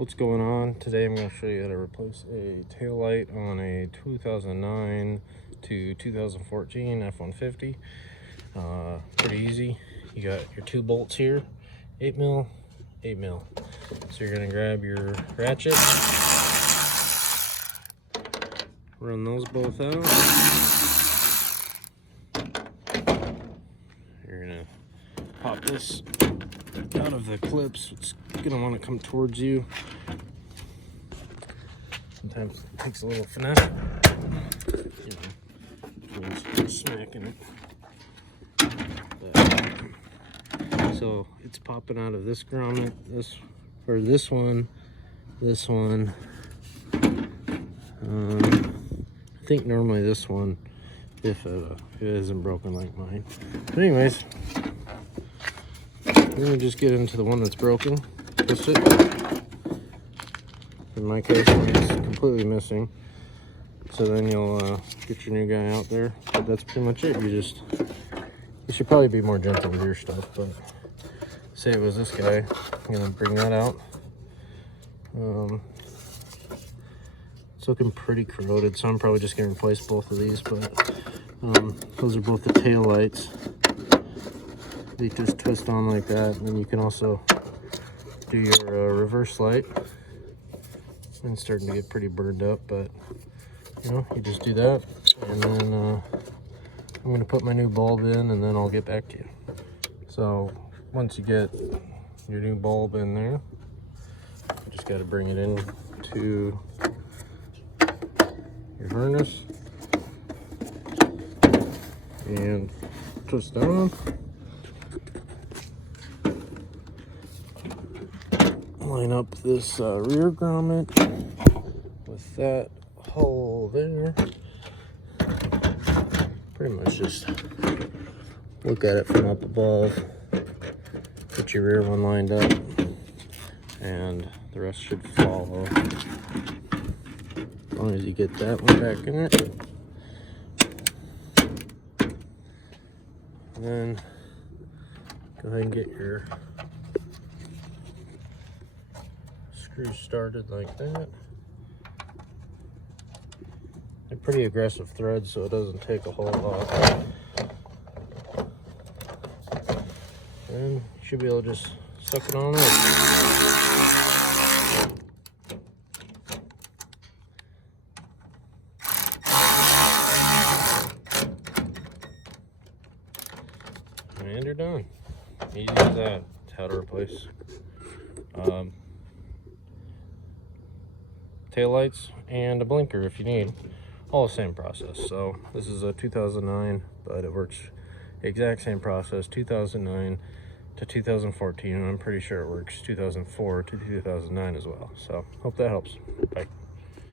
What's going on? Today I'm going to show you how to replace a tail light on a 2009 to 2014 F-150. Pretty easy. You got your two bolts here, 8mm, 8mm. So you're going to grab your ratchet, run those both out. You're going to pop this out of the clips. It's going to want to come towards you. Sometimes it takes a little finesse, just smacking it. So it's popping out of this grommet, this one. I think normally this one, if it isn't broken like mine. But anyways, let me just get into the one that's broken. Twist it. In my case, it's completely missing. So then you'll get your new guy out there. But that's pretty much it. You should probably be more gentle with your stuff. But say it was this guy, I'm gonna bring that out. It's looking pretty corroded, so I'm probably just gonna replace both of these. But those are both the tail lights. They just twist on like that, and then you can also do your reverse light. It's starting to get pretty burned up, but you just do that, and then I'm going to put my new bulb in, and then I'll get back to you. So once you get your new bulb in there, you just got to bring it in to your harness and twist on. Line up this rear grommet with that hole there. Pretty much just look at it from up above. Get your rear one lined up, and the rest should follow. As long as you get that one back in it. And then go ahead and get your screw started like that. They're pretty aggressive threads, so it doesn't take a whole lot. And you should be able to just suck it on in. And you're done. Easy as that. It's how to replace tail lights and a blinker if you need. All the same process. So this is a 2009, but it works exact same process, 2009 to 2014, and I'm pretty sure it works 2004 to 2009 as well. So hope that helps. Bye.